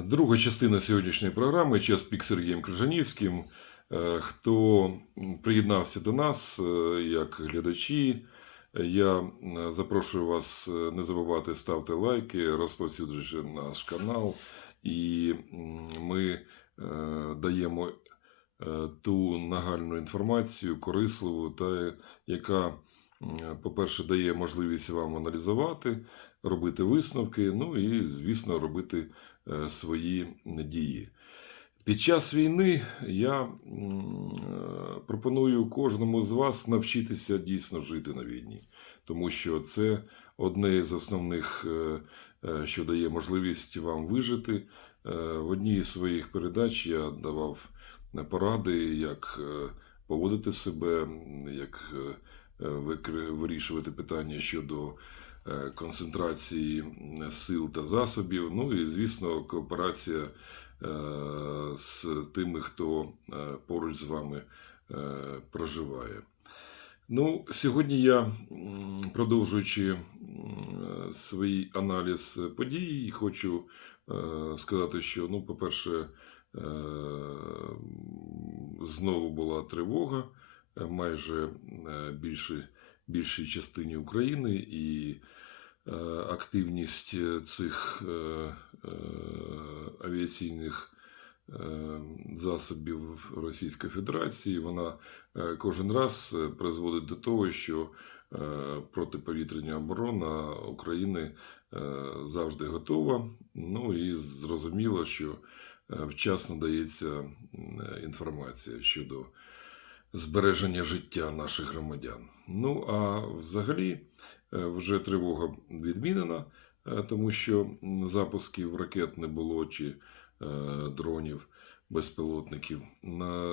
Друга частина сьогоднішньої програми час пік Сергієм Крижанівським. Е, Хто приєднався до нас е, як глядачі, е, я запрошую вас не забувати ставити лайки, розповсюджуйте наш канал, і ми даємо ту нагальну інформацію, корисливу, та яка, по-перше, дає можливість вам аналізувати, робити висновки, ну і, звісно, робити е, свої дії. Під час війни я е, пропоную кожному з вас навчитися дійсно жити на війні, тому що це одне з основних, е, що дає можливість вам вижити. В одній із своїх передач я давав поради, як поводити себе, як вирішувати питання щодо концентрації сил та засобів. Ну і, звісно, кооперація е, з тими, хто е, поруч з вами е, проживає. Ну, сьогодні я, продовжуючи е, свій аналіз подій, хочу е, сказати, що, ну, по-перше, е, знову була тривога е, майже е, більше, більшій частині України, і е, активність е, цих е, авіаційних засобів Російської Федерації, вона кожен раз призводить до того, що протиповітряна оборона України завжди готова. Ну і зрозуміло, що вчасно дається інформація щодо збереження життя наших громадян. Ну а взагалі е, вже тривога відмінена, е, тому що запусків ракет не було чи е, дронів. Безпілотників.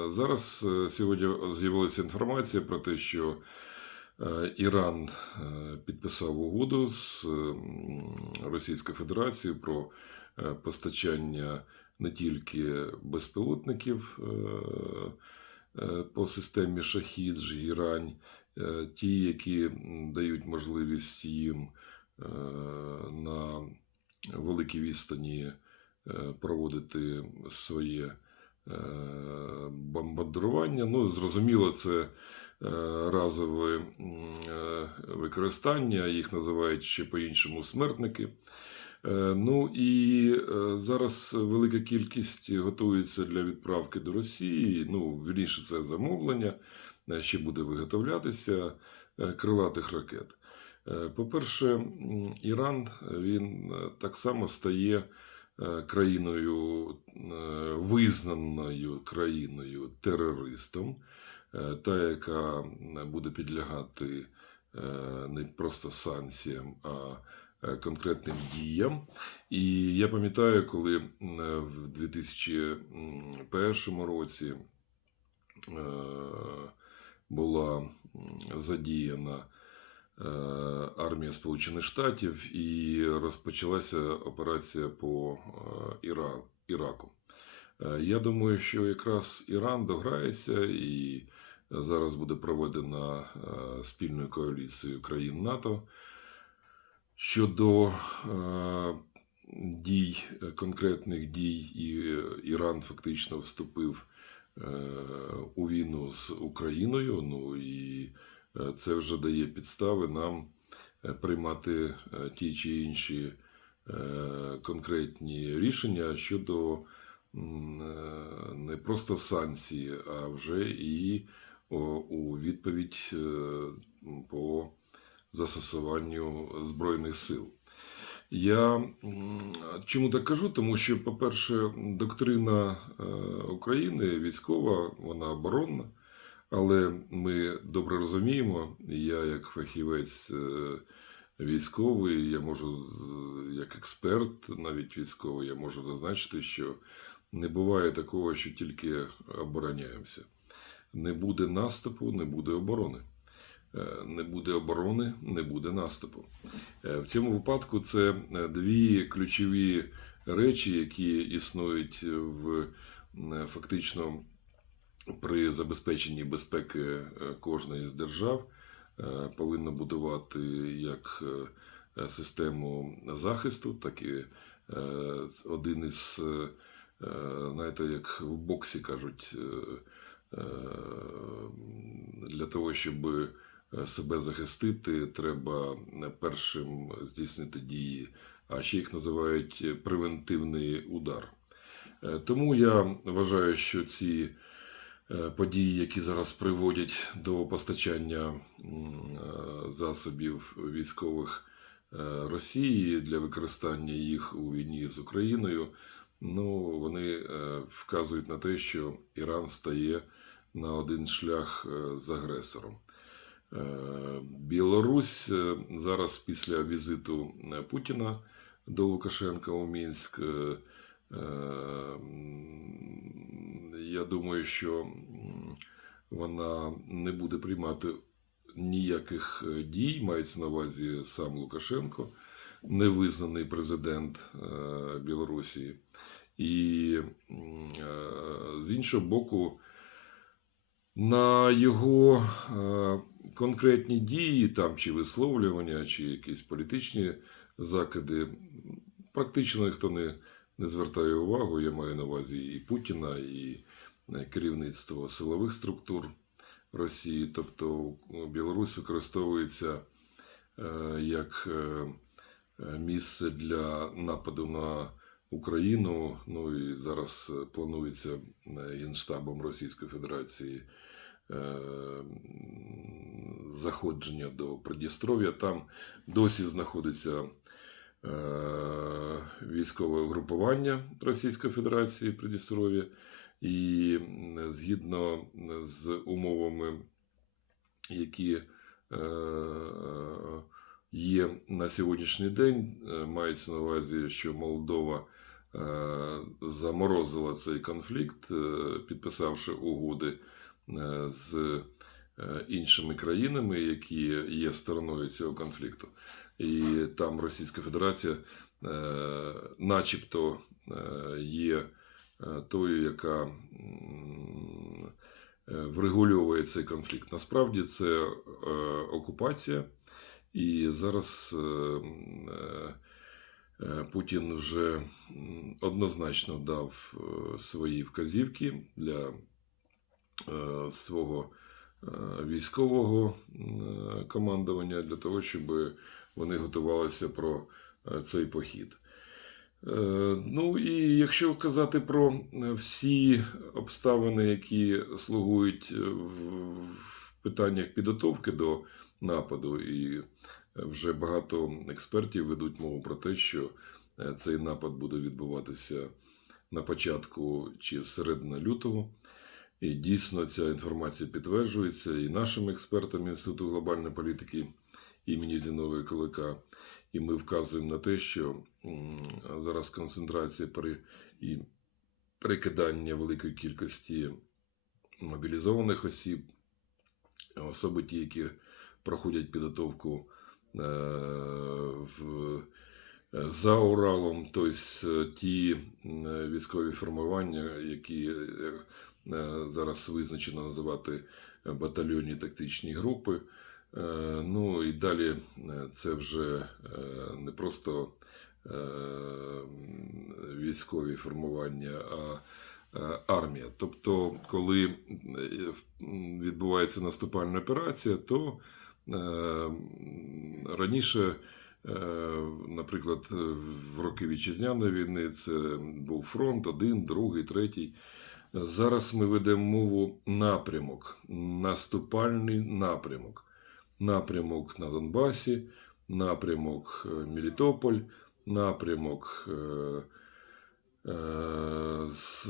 Зараз сьогодні з'явилася інформація про те, що Іран підписав угоду з Російською Федерацією про постачання не тільки безпілотників по системі Шахід, Гірань, е, ті, які дають можливість їм е, на великій відстані е, проводити своє е, бомбардування. Ну, зрозуміло, це е, разове е, використання, їх називають ще по-іншому смертники. Е, Ну і е, зараз велика кількість готується для відправки до Росії. Ну, вірніше, це замовлення, е, ще буде виготовлятися крилатих ракет. По-перше, Іран він так само стає країною, визнаною країною терористом, та, яка буде підлягати не просто санкціям, а конкретним діям. І я пам'ятаю, коли в 2001 році е, була задіяна е, армія Сполучених Штатів і розпочалася операція по е, Іраку. Е, Я думаю, що якраз Іран дограється і зараз буде проведена е, спільною коаліцією країн НАТО щодо е, дій, е, конкретних дій, і е, Іран фактично вступив у війну з Україною. Ну і це вже дає підстави нам приймати ті чи інші конкретні рішення щодо не просто санкцій, а вже і у відповідь по застосуванню Збройних сил. Я чому так кажу? Тому що, по-перше, доктрина е, України військова, вона оборонна, але ми добре розуміємо, я як фахівець е, військовий, я можу, як експерт, навіть військовий, я можу зазначити, що не буває такого, що тільки обороняємося. Не буде наступу, не буде оборони. Е, Не буде оборони, не буде наступу. Е, В цьому випадку це е, дві ключові речі, які існують в фактично при забезпеченні безпеки кожної з держав. Повинно будувати як систему захисту, так і один із, знаєте, як в боксі кажуть, для того, щоб себе захистити, треба е, першим здійснити дії, а ще їх називають е, превентивний удар. Е, Тому я вважаю, що ці е, події, які зараз приводять до постачання е, засобів військових е, Росії для використання їх у війні з Україною, ну, вони е, вказують на те, що Іран стає на один шлях е, з агресором. Е, Білорусь е, зараз після візиту е, Путіна до Лукашенка у Мінськ. Я думаю, що вона не буде приймати ніяких дій, мається на увазі сам Лукашенко, невизнаний президент Білорусі. І з іншого боку, на його конкретні дії, там чи висловлювання, чи якісь політичні закиди, практично ніхто не, не звертає увагу. Я маю на увазі і Путіна, і е, керівництво силових структур Росії. Тобто Білорусь використовується е, як е, місце для нападу на Україну. Ну і зараз планується Генштабом Російської Федерації заходження до Придністров'я. Там досі знаходиться е, військове угрупування Російської Федерації Придністров'я. І згідно з умовами, які е, є на сьогоднішній день, е, мається на увазі, що Молдова е, заморозила цей конфлікт, е, підписавши угоди е, з е, іншими країнами, які є стороною цього конфлікту. І там Російська Федерація, е, начебто, е, є е, тою, яка е, врегульовує цей конфлікт. Насправді це е, окупація, і зараз е, е, е, Путін вже однозначно дав е, свої вказівки для е, свого е, військового командування для того, щоб вони готувалися про е, цей похід. Е, Ну і якщо казати про е, всі обставини, які слугують е, в питаннях підготовки до нападу, і е, вже багато експертів ведуть мову про те, що е, цей напад буде відбуватися на початку чи середини лютого. І дійсно ця інформація підтверджується і нашими експертами Інституту глобальної політики імені Зінової Кулика. І ми вказуємо на те, що зараз концентрація при і перекидання великої кількості мобілізованих осіб, особи ті, які проходять підготовку е, в, е, за Уралом, тобто ті військові формування, які е, е, зараз визначено називати батальйонні тактичні групи. Е, Ну і далі е, це вже е, не просто е, військові формування, а е, армія. Тобто, коли е, відбувається наступальна операція, то е, раніше, е, наприклад, в роки вітчизняної війни це був фронт, один, другий, третій. Зараз ми ведемо мову напрямок, наступальний напрямок. Напрямок на Донбасі, напрямок е, Мелітополь, напрямок е, е, з